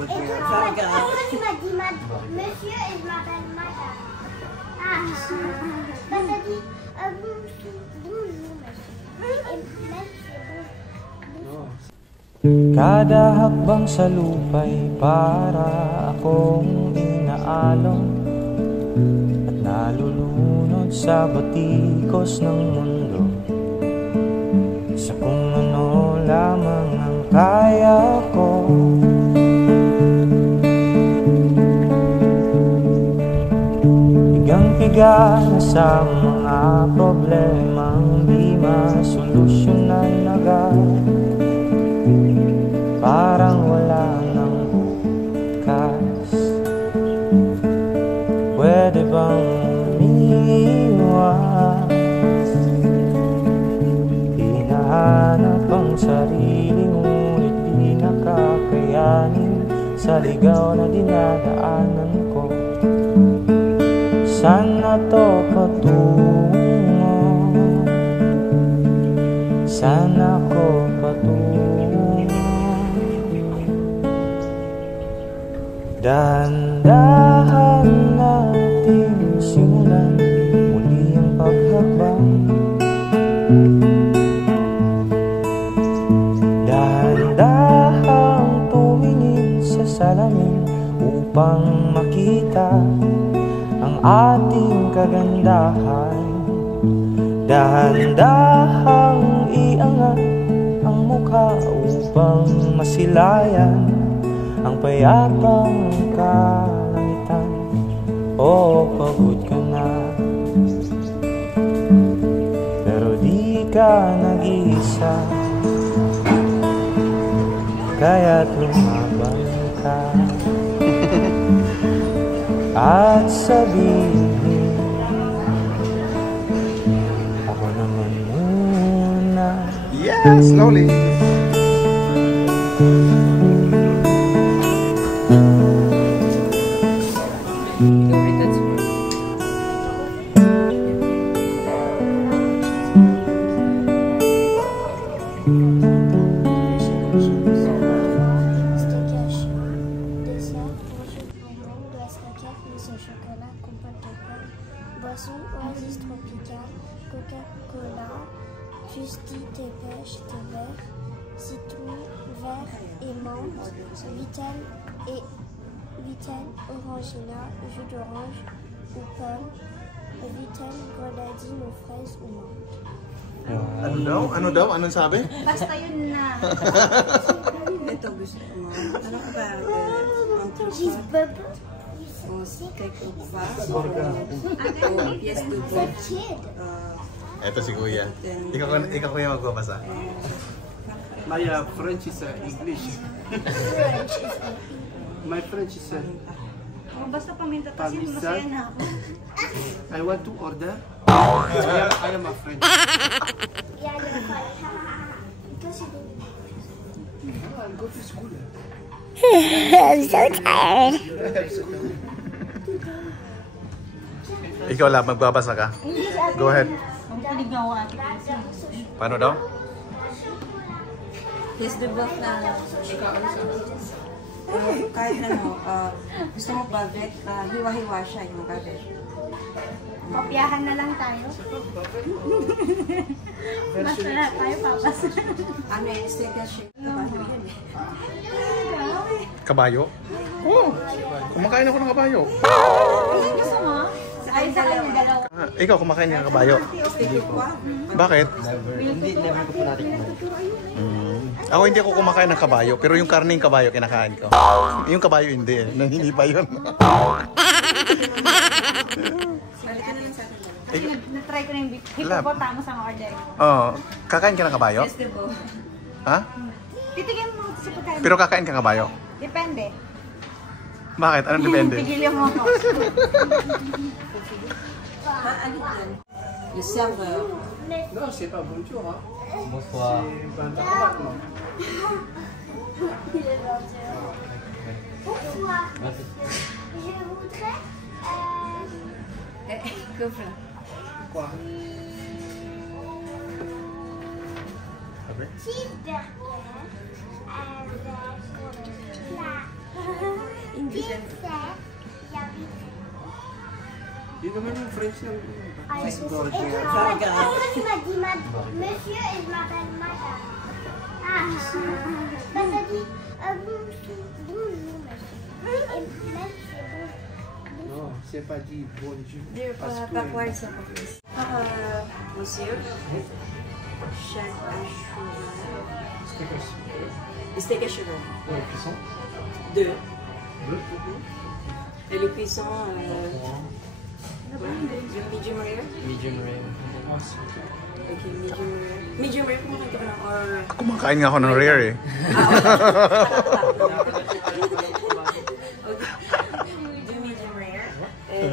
il m'a dit monsieur et je m'appelle madame. Ah, bah ça dit bonjour monsieur. Kada hakbang sa lupa'y para akong inaalon at nalulunod sa batikos ng mundo, sa kung ano lamang ang kaya ko. Higang-higa na sa mga problemang di masolusyonan agad, parang wala nang bukas. Pwede bang umiwas? Hinahanap ang sarili, ngunit di nakakayanin sa ligaw na dinadaanan ko. Sana to patungo, sana ko patungo. Dahan-dahan natin simulan muli ang paghakbang. Dahan-dahang tumingin sa salamin upang makita ang ating kagandahan. Dahan-dahang iangat ang mukha upang masilayan ang payapang kalangitan. O pagod ka na, pero di ka nag-iisa, kaya't lumaban ka at sabihin, ako naman muna. Yeah, slowly. Boisson Oasis Tropical, Coca-Cola, Justy thé pêche, thé vert, citron, vert et menthe, Vitel, Orangina, jus d'orange ou pomme, Vitel, grenadine aux fraises ou menthe. Ano daw? Ano daw? Anong sabi? Basta yun na. Ito gusto mo. Ano ka ba? Cheeseburger. Cake au pas. O pièce de boeuf. Eto si Kuya. Ikaw Kuya magbabasa. My French is English. My French is Basta paminta kasi masaya na ako. I want to order. I am a French. Yeah, you're funny. I'll go to school. I'm so tired. Ikaw lang, magbabasa ka. Go ahead. Paano daw? Pièce de boeuf na kahit ano, gusto mo bavet, hiwa-hiwa siya yung bavet. Kopyahan na lang tayo. Basta na tayo papasa. Ano yung steak and shake? Kabayo? Oh, kumakain ako ng kabayo. Gusto mo? Ay, sa kanya dalawa. Ikaw kumakain ng kabayo? Bakit? Never ko po natin. Ako hindi ako kumakain ng kabayo, pero yung karning kabayo kinakain ko. Yung kabayo hindi eh, nanghinipa yun. Na-try ko na yung hippopotamus ang order. Oo, kakain ka ng kabayo? Pièce de boeuf. Ha? Titigyan mo sa pagkain. Pero kakain ka ng kabayo? Depende. Bakit? Anong depende? Tigilin mo ako. Le serveur. Non, c'est pas bonjour. Hein. Bonsoir. C'est pas d'accord. Pourquoi? Je voudrais Coffre. Quoi? cheeseburger avec la Yun naman yung French ng Et toi, tu m'as dit monsieur et je m'appelle madame. Bah, t'as dit bonjour, monsieur. Et même c'est bon. Non, c'est pas dit bonjour. Parce que Backwards sa pag-is. Monsieur, chaque cheval. Steak à cheval. pour les cuissons, 2. 2. Et le cuisson, medium rare. Medium rare. Okay, medium rare. Medium rare kung makikita ng or... Kumakain nga ako ng rare eh. Du medium rare. Et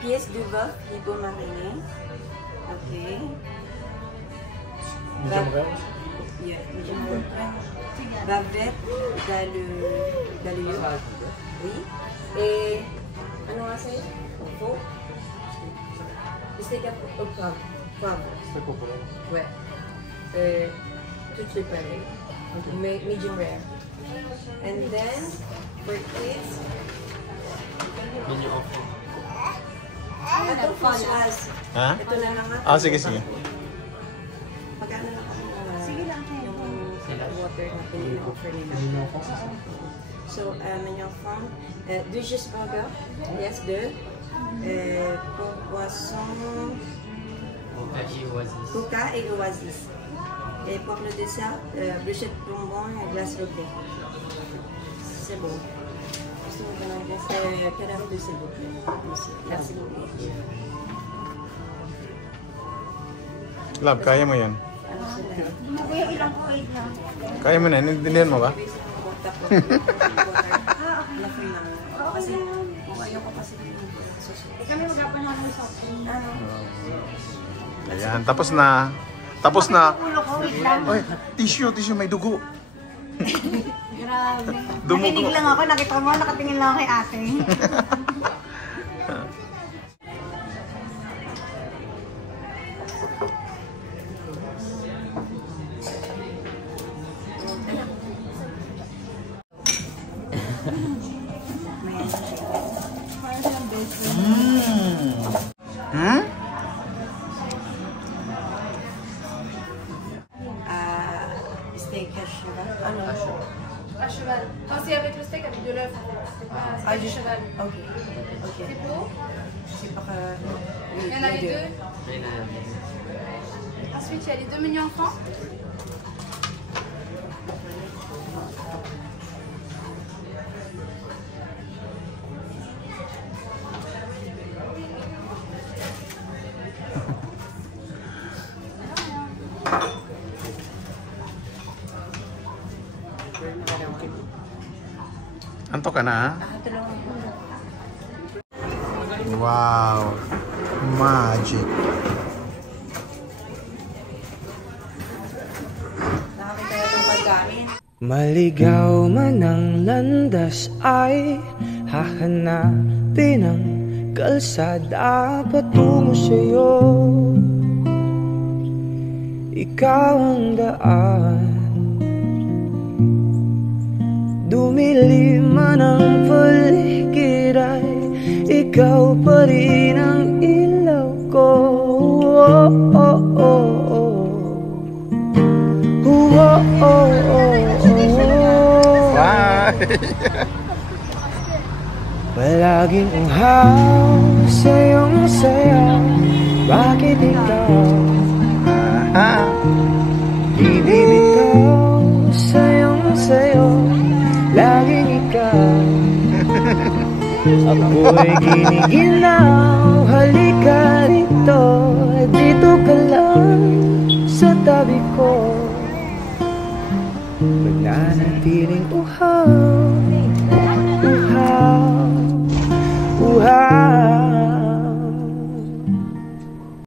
pièce de bœuf, hippo mariné. Okay. Medium rare. Yeah, medium rare. Bavette, galio. Oui. Et ano nga sa'yo? Faux. Steak à poivre. C'est quoi pour elle? Ouais. Tout c'est pareil. Medium rare. And then, for kids, Menu offer. ito fast. Ha? Ito na lang Ah, sige, sige. Pagkano lang kami sige lang yung water na pinina-offer nila. So, menu enfant, 2 cheeseburger, yes, 2. Pour poisson, coca et oasis. Et pour le dessert, brochette bonbon et glace locale. C'est bon. Gusto mo ba ng glace? Kailangan doon s'il vous plaît. Merci beaucoup. Love, kaya mo yan. Ano sila? Kuya, ilang wait na. Kaya mo na, nandinihan mo ba? Kasi kung ayoko kasi susunod. Kami mag-apan namin sa akin. Ayan, tapos na. Tapos na. Ulo ko, wait lang. Ay, tissue, may dugo. Grabe. Dumugo. Nakinig lang ako, nakita mo, nakatingin lang ako kay ate. Hmm? Steak à cheval. Ah non. À cheval. Quand c'est avec le steak, avec de l'œuf. C'est pas du cheval. Ok. Ok. C'est pour. C'est pour... Il y en a les deux. Ensuite, il y a les 2 menus enfants. Antok ka na, ha? Wow. Magic. Nakakita yung pagkain. Maligaw man ang landas ay hahanapin ang kalsada patungo sa'yo. Ikaw ang daan. Dumilim man ang paligid ay ikaw pa rin ang ilaw ko. Oh, oh, oh, oh. Oh, oh, oh, oh. Bye! Palaging uhaw sa iyong saya. Bakit ikaw di bibitaw sa iyong sayo? Laging ikaw ako'y giniginaw. Halika rito, dito ka lang sa tabi ko. Mananatiling uhaw, uhaw, uhaw.